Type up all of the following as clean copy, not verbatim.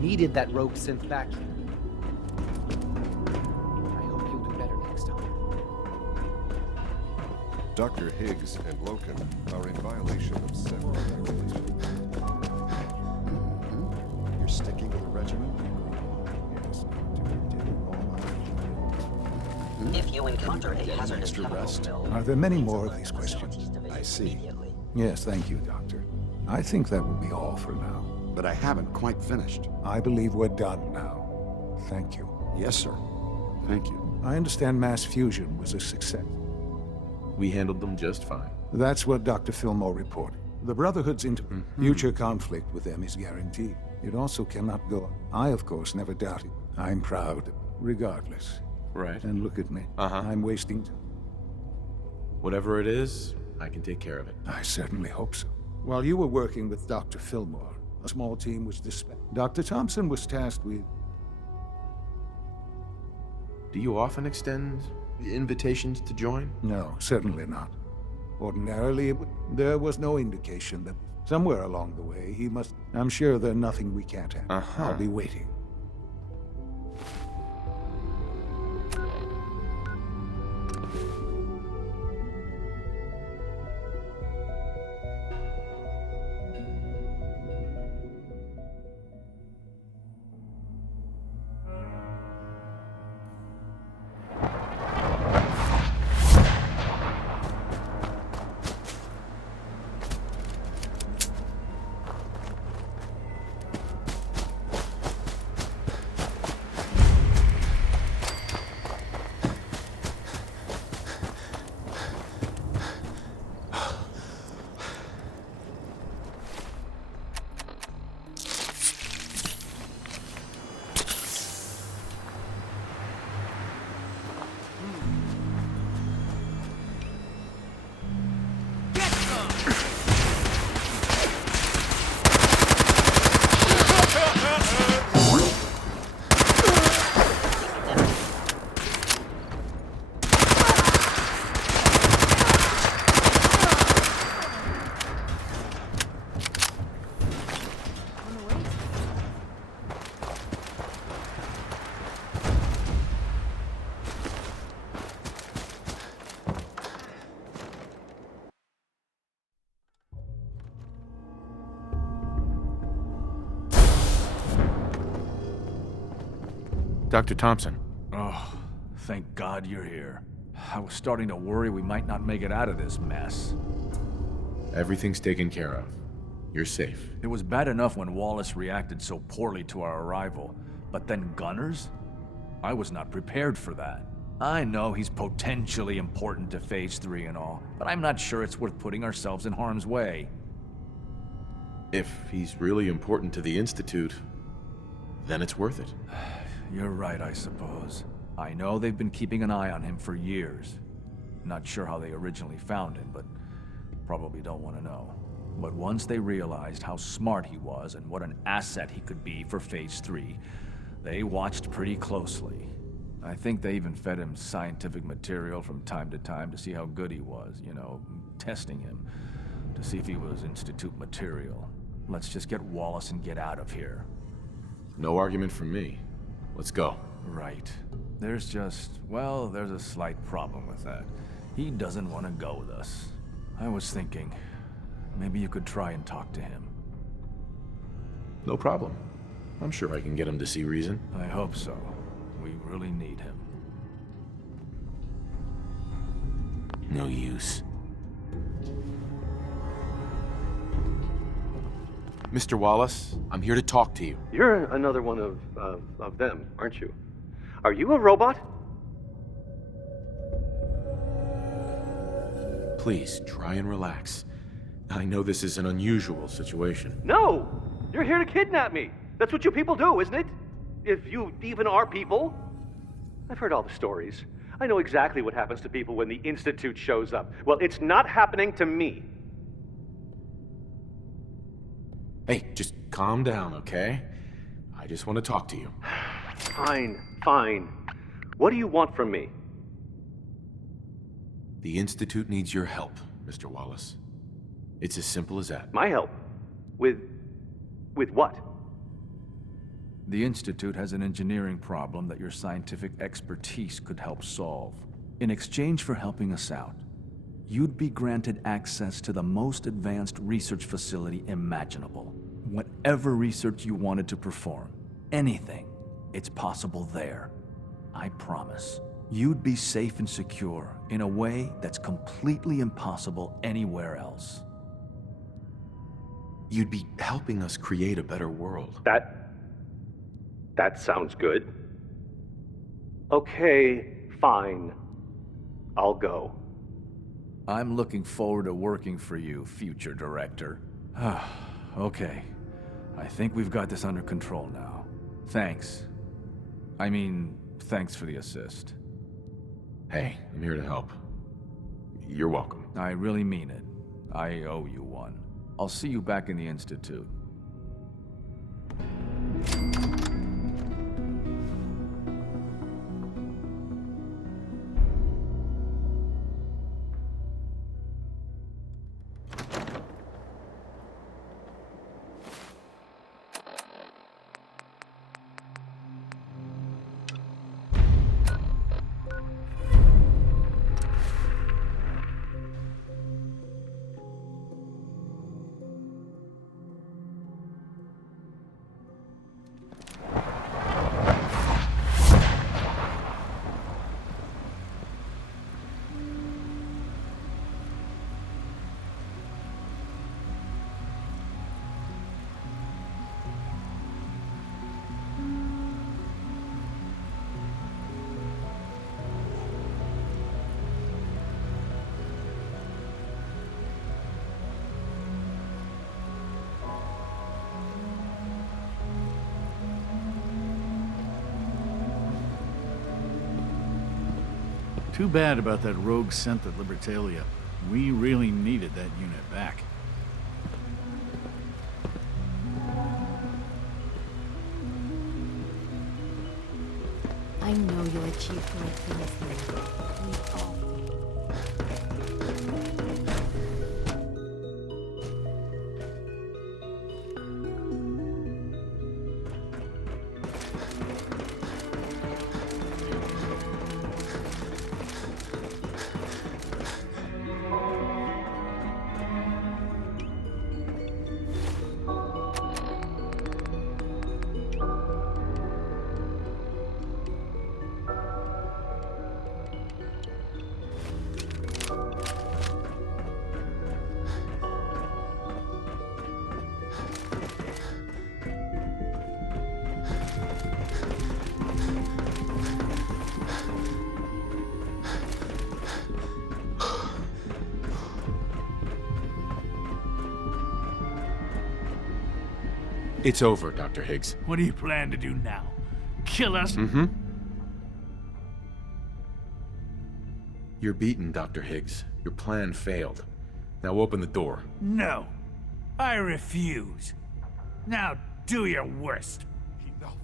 needed that rogue synth back. I hope you'll do better next time. Dr. Higgs and Loken are in violation of several regulations. You're sticking to the regimen? Yes. If you encounter a hazardous extra chemical rest? spill, Are there many more of these questions? I see. immediately. Yes, thank you, Doctor. I think that will be all for now. But I haven't quite finished. I believe we're done now. Thank you. Yes, sir. Thank you. I understand mass fusion was a success. We handled them just fine. That's what Dr. Fillmore reported. The Brotherhood's into future conflict with them is guaranteed. It also cannot go. I, of course, never doubted. I'm proud, regardless. Right. And look at me. Uh-huh. I'm wasting. Whatever it is, I can take care of it. I certainly hope so. While you were working with Dr. Fillmore, a small team was dispatched. Dr. Thompson was tasked with... Do you often extend invitations to join? No, certainly not. Ordinarily, there was no indication that somewhere along the way he must... I'm sure there's nothing we can't handle. Uh-huh. I'll be waiting. Dr. Thompson. Oh, thank God you're here. I was starting to worry we might not make it out of this mess. Everything's taken care of. You're safe. It was bad enough when Wallace reacted so poorly to our arrival, but then Gunners? I was not prepared for that. I know he's potentially important to Phase 3 and all, but I'm not sure it's worth putting ourselves in harm's way. If he's really important to the Institute, then it's worth it. You're right, I suppose. I know they've been keeping an eye on him for years. Not sure how they originally found him, but probably don't want to know. But once they realized how smart he was and what an asset he could be for Phase 3, they watched pretty closely. I think they even fed him scientific material from time to time to see how good he was, you know, testing him, to see if he was Institute material. Let's just get Wallace and get out of here. No argument from me. Let's go. Right. There's just, well, there's a slight problem with that. He doesn't want to go with us. I was thinking, maybe you could try and talk to him. No problem. I'm sure I can get him to see reason. I hope so. We really need him. No use. Mr. Wallace, I'm here to talk to you. You're another one of them, aren't you? Are you a robot? Please, try and relax. I know this is an unusual situation. No! You're here to kidnap me! That's what you people do, isn't it? If you even are people. I've heard all the stories. I know exactly what happens to people when the Institute shows up. Well, it's not happening to me. Hey, just calm down, okay? I just want to talk to you. Fine, fine. What do you want from me? The Institute needs your help, Mr. Wallace. It's as simple as that. My help? With what? The Institute has an engineering problem that your scientific expertise could help solve. In exchange for helping us out, you'd be granted access to the most advanced research facility imaginable. Whatever research you wanted to perform, anything, it's possible there. I promise. You'd be safe and secure in a way that's completely impossible anywhere else. You'd be helping us create a better world. That sounds good. Okay, fine. I'll go. I'm looking forward to working for you, future director. Okay. I think we've got this under control now. Thanks. I mean, thanks for the assist. Hey, I'm here to help. You're welcome. I really mean it. I owe you one. I'll see you back in the Institute. Too bad about that rogue synth at Libertalia. We really needed that unit back. I know you'll achieve great things there. We all do. It's over, Dr. Higgs. What do you plan to do now? Kill us? Mm-hmm. You're beaten, Dr. Higgs. Your plan failed. Now open the door. No. I refuse. Now do your worst. Enough.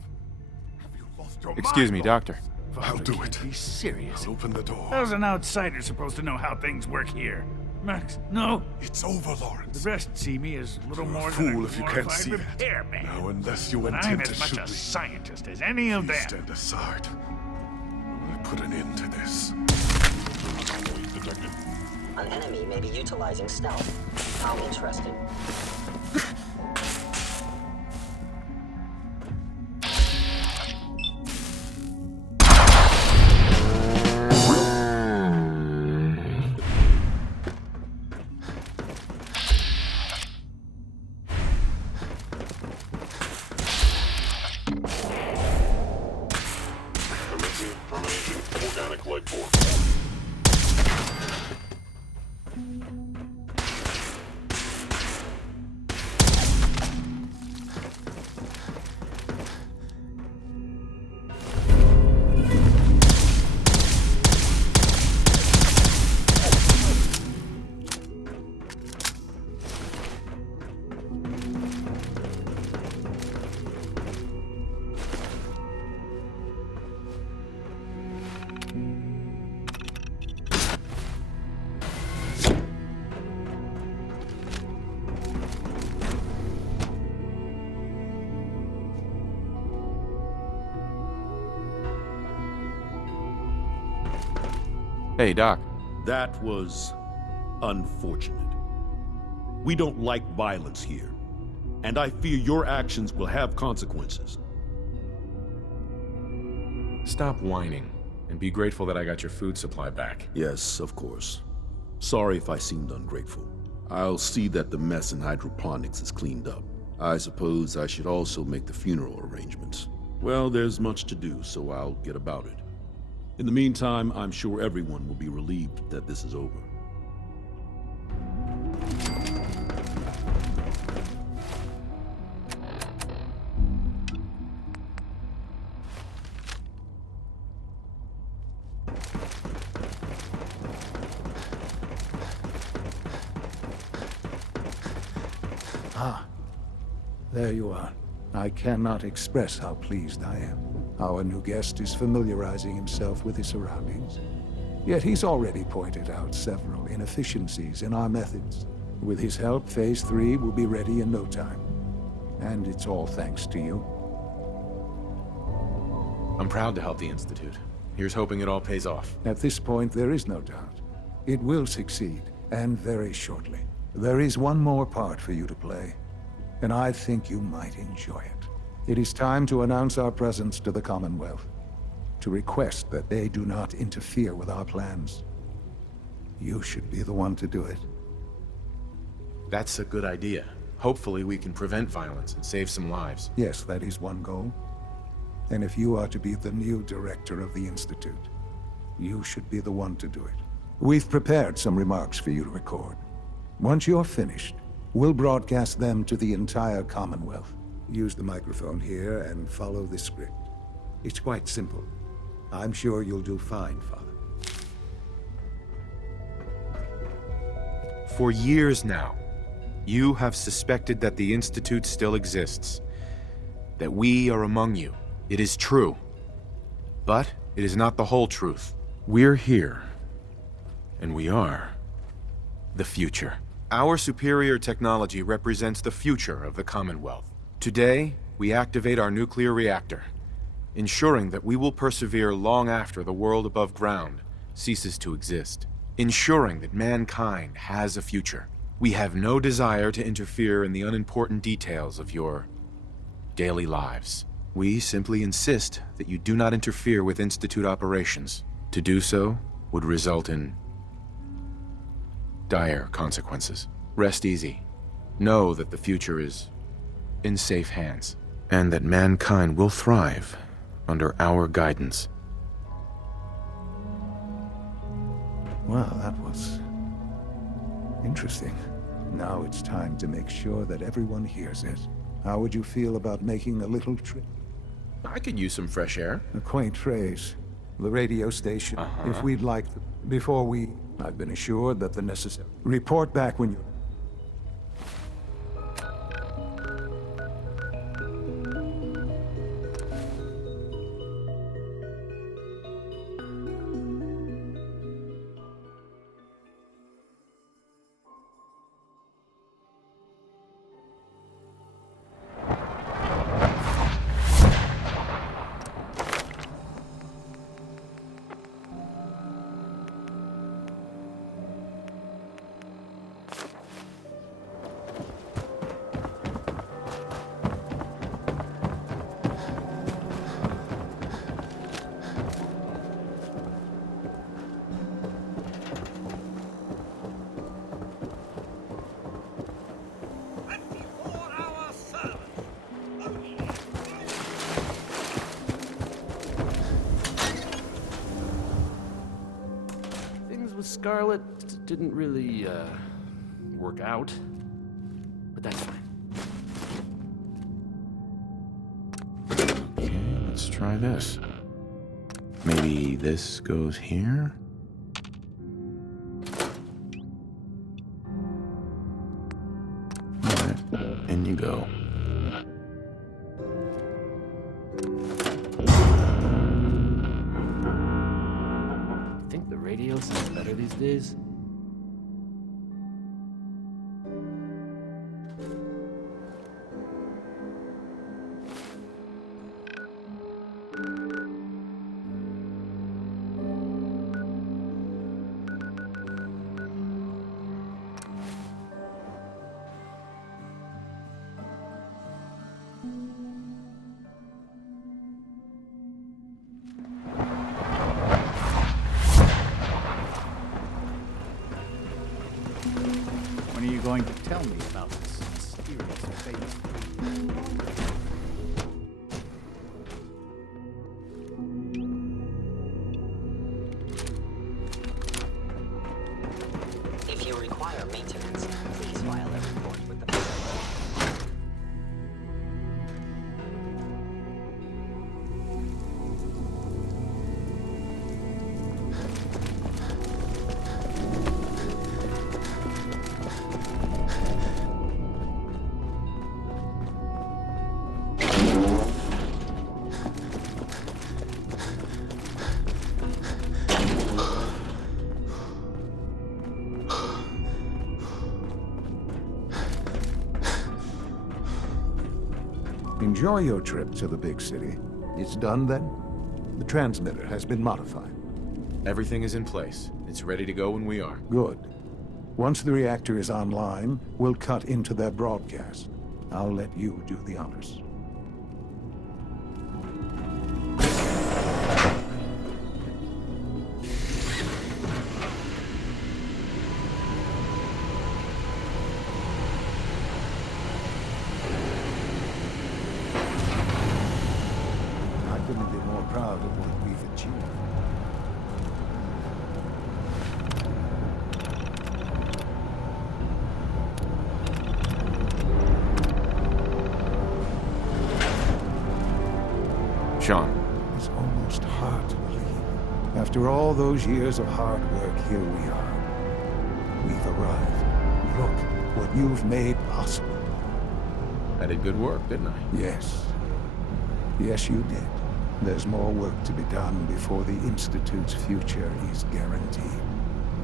Have you lost your Excuse me, mind? Doctor. I'll do Can't it. Be serious. I'll open the door. How's an outsider supposed to know how things work here? Max, no. It's over, Lawrence. The rest see me as little You're more a than fool a if you can't glorified see that. repairman. Now, unless you But intend I'm to as much shoot a me, scientist as any of please them. stand aside. I put an end to this. An enemy may be utilizing stealth. How interesting. Organic life form. Hey, Doc. That was unfortunate. We don't like violence here, and I fear your actions will have consequences. Stop whining, and be grateful that I got your food supply back. Yes, of course. Sorry if I seemed ungrateful. I'll see that the mess in hydroponics is cleaned up. I suppose I should also make the funeral arrangements. Well, there's much to do, so I'll get about it. In the meantime, I'm sure everyone will be relieved that this is over. There you are. I cannot express how pleased I am. Our new guest is familiarizing himself with his surroundings. Yet he's already pointed out several inefficiencies in our methods. With his help, Phase 3 will be ready in no time. And it's all thanks to you. I'm proud to help the Institute. Here's hoping it all pays off. At this point, there is no doubt. It will succeed, and very shortly. There is one more part for you to play, and I think you might enjoy it. It is time to announce our presence to the Commonwealth, to request that they do not interfere with our plans. You should be the one to do it. That's a good idea. Hopefully we can prevent violence and save some lives. Yes, that is one goal. And if you are to be the new director of the Institute, you should be the one to do it. We've prepared some remarks for you to record. Once you're finished, we'll broadcast them to the entire Commonwealth. Use the microphone here and follow the script. It's quite simple. I'm sure you'll do fine, Father. For years now, you have suspected that the Institute still exists. That we are among you. It is true. But it is not the whole truth. We're here. And we are the future. Our superior technology represents the future of the Commonwealth. Today, we activate our nuclear reactor, ensuring that we will persevere long after the world above ground ceases to exist. Ensuring that mankind has a future. We have no desire to interfere in the unimportant details of your daily lives. We simply insist that you do not interfere with Institute operations. To do so would result in dire consequences. Rest easy. Know that the future is in safe hands, and that mankind will thrive under our guidance. Well, that was interesting. Now it's time to make sure that everyone hears it. How would you feel about making a little trip? I could use some fresh air. A quaint phrase. The radio station, if we'd like to. Before we... I've been assured that the necessary... Report back when you... Scarlet didn't really, work out. But that's fine. Okay, let's try this. Maybe this goes here? Alright, in you go. Radio sounds better these days. going to tell me about this mysterious phase 3? If you require maintenance, please file a report with the facility. Enjoy your trip to the big city. It's done then? The transmitter has been modified. Everything is in place. It's ready to go when we are. Good. Once the reactor is online, we'll cut into their broadcast. I'll let you do the honors. I couldn't be more proud of what we've achieved. Sean. It's almost hard to believe. After all those years of hard work, here we are. We've arrived. Look what you've made possible. I did good work, didn't I? Yes. Yes, you did. There's more work to be done before the Institute's future is guaranteed.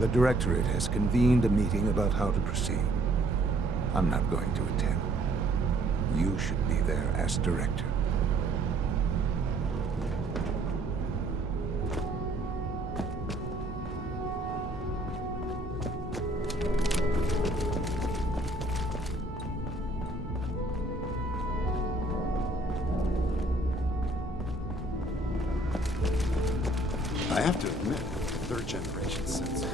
The Directorate has convened a meeting about how to proceed. I'm not going to attend. You should be there as Director. I have to admit, third-generation sensor.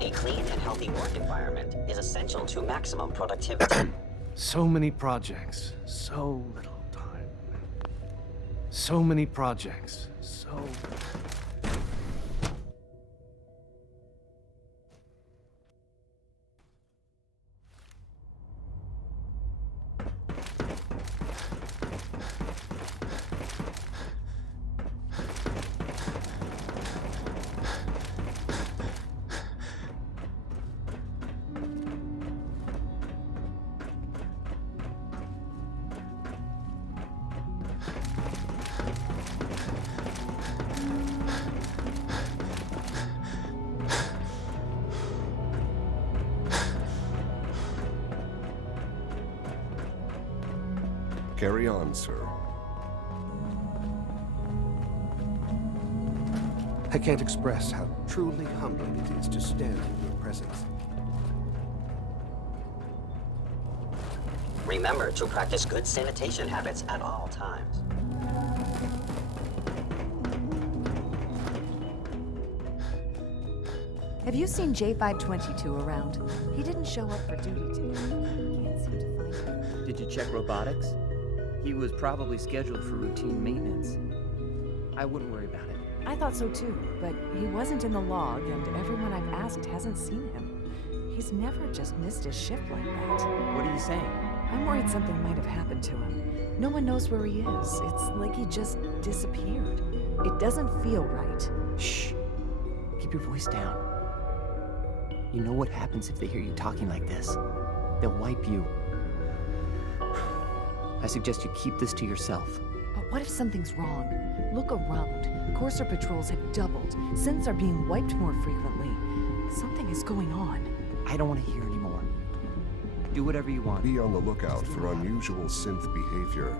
A clean and healthy work environment is essential to maximum productivity. So many projects, so little time. So many projects, so... Carry on, sir. I can't express how truly humbling it is to stand in your presence. Remember to practice good sanitation habits at all times. Have you seen J522 around? He didn't show up for duty today. Can't seem to find him. Did you check robotics? He was probably scheduled for routine maintenance. I wouldn't worry about it. I thought so too, but he wasn't in the log, and everyone I've asked hasn't seen him. He's never just missed his shift like that. What are you saying? I'm worried something might have happened to him. No one knows where he is. It's like he just disappeared. It doesn't feel right. Shh. Keep your voice down. You know what happens if they hear you talking like this? They'll wipe you. I suggest you keep this to yourself. But what if something's wrong? Look around. Courser patrols have doubled. Synths are being wiped more frequently. Something is going on. I don't want to hear anymore. Do whatever you want. Be on the lookout for unusual synth behavior.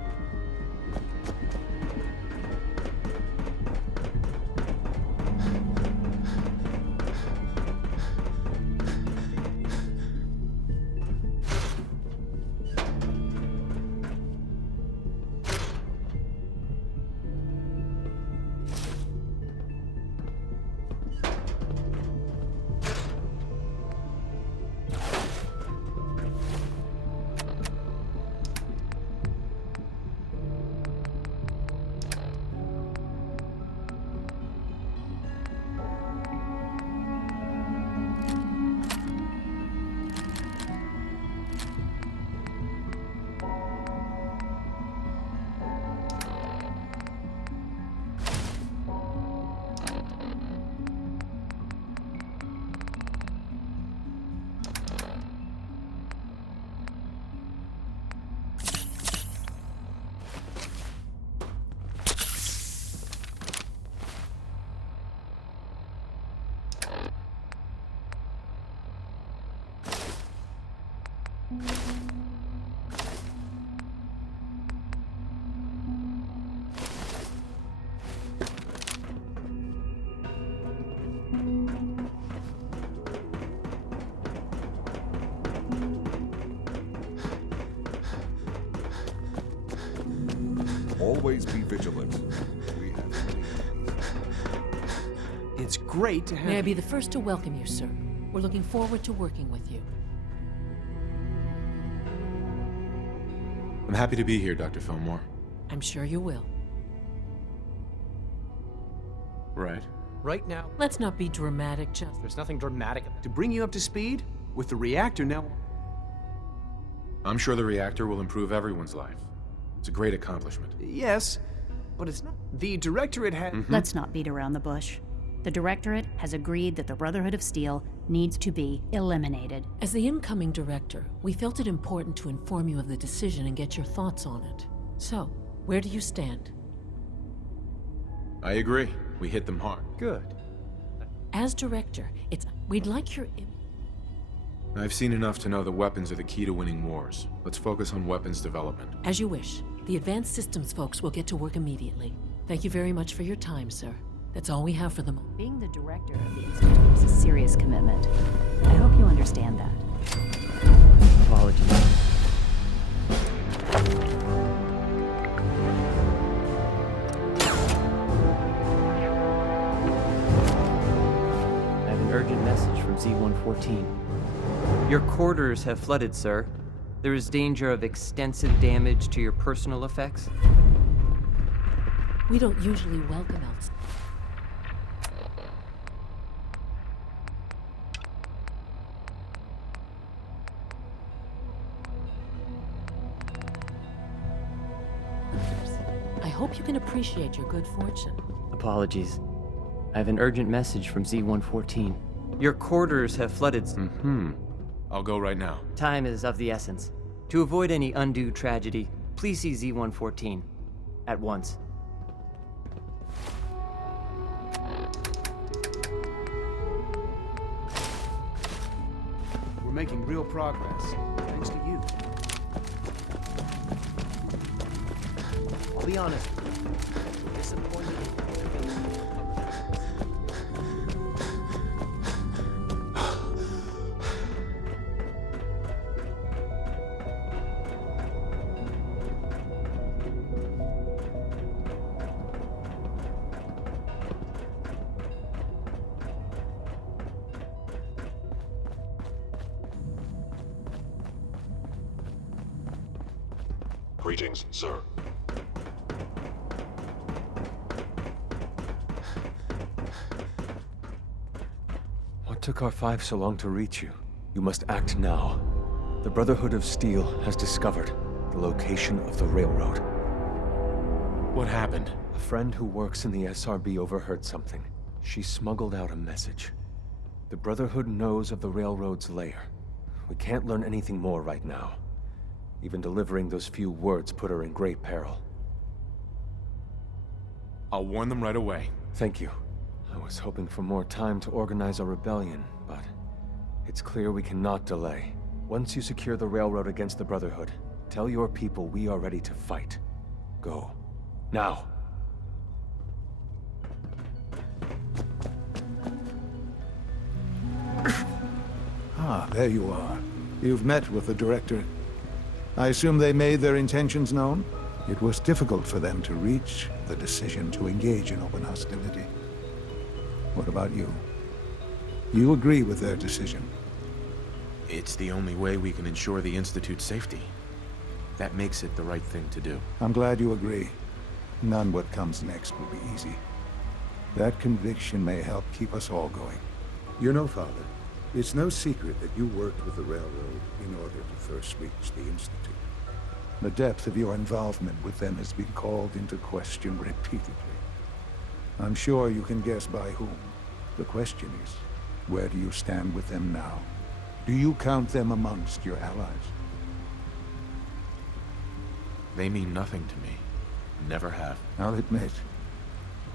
Always be vigilant. We have many. It's great to have May I be the first to welcome you, sir. We're looking forward to working with you. I'm happy to be here, Dr. Fillmore. I'm sure you will. Right. right now. Let's not be dramatic, just... There's nothing dramatic about it. To bring you up to speed, with the reactor now... I'm sure the reactor will improve everyone's life. It's a great accomplishment. Yes, but it's not. The Directorate had... Let's not beat around the bush. The Directorate has agreed that the Brotherhood of Steel needs to be eliminated. As the incoming director, we felt it important to inform you of the decision and get your thoughts on it. So, where do you stand? I agree. We hit them hard. Good. As director, we'd like your... I've seen enough to know that weapons are the key to winning wars. Let's focus on weapons development. As you wish. The Advanced Systems folks will get to work immediately. Thank you very much for your time, sir. That's all we have for the moment. Being the director of the Institute is a serious commitment. I hope you understand that. Apologies. I have an urgent message from Z-114. Your quarters have flooded, sir. There is danger of extensive damage to your personal effects. We don't usually welcome outs. I hope you can appreciate your good fortune. Apologies. I have an urgent message from Z-114. Your quarters have flooded. I'll go right now. Time is of the essence. To avoid any undue tragedy, please see Z-114 at once. We're making real progress, thanks to you. I'll be honest. We're disappointed. Greetings, sir. What took R5 so long to reach you? You must act now. The Brotherhood of Steel has discovered the location of the railroad. What happened? A friend who works in the SRB overheard something. She smuggled out a message. The Brotherhood knows of the railroad's lair. We can't learn anything more right now. Even delivering those few words put her in great peril. I'll warn them right away. Thank you. I was hoping for more time to organize a rebellion, but it's clear we cannot delay. Once you secure the railroad against the Brotherhood, tell your people we are ready to fight. Go. Now! Ah, there you are. You've met with the Directorate. I assume they made their intentions known? It was difficult for them to reach the decision to engage in open hostility. What about you? You agree with their decision? It's the only way we can ensure the Institute's safety. That makes it the right thing to do. I'm glad you agree. None what comes next will be easy. That conviction may help keep us all going. You know, Father, it's no secret that you worked with the railroad in order to first reach the Institute. The depth of your involvement with them has been called into question repeatedly. I'm sure you can guess by whom. The question is, where do you stand with them now? Do you count them amongst your allies? They mean nothing to me. Never have. I'll admit,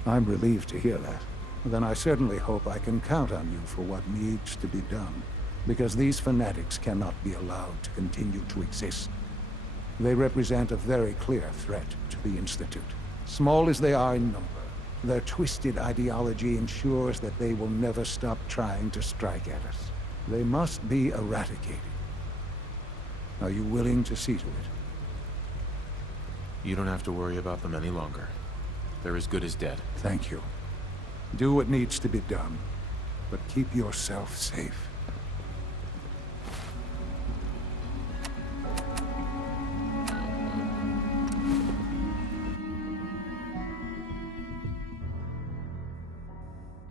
I'm relieved to hear that. Then I certainly hope I can count on you for what needs to be done, because these fanatics cannot be allowed to continue to exist. They represent a very clear threat to the Institute. Small as they are in number, their twisted ideology ensures that they will never stop trying to strike at us. They must be eradicated. Are you willing to see to it? You don't have to worry about them any longer. They're as good as dead. Thank you. Do what needs to be done, but keep yourself safe.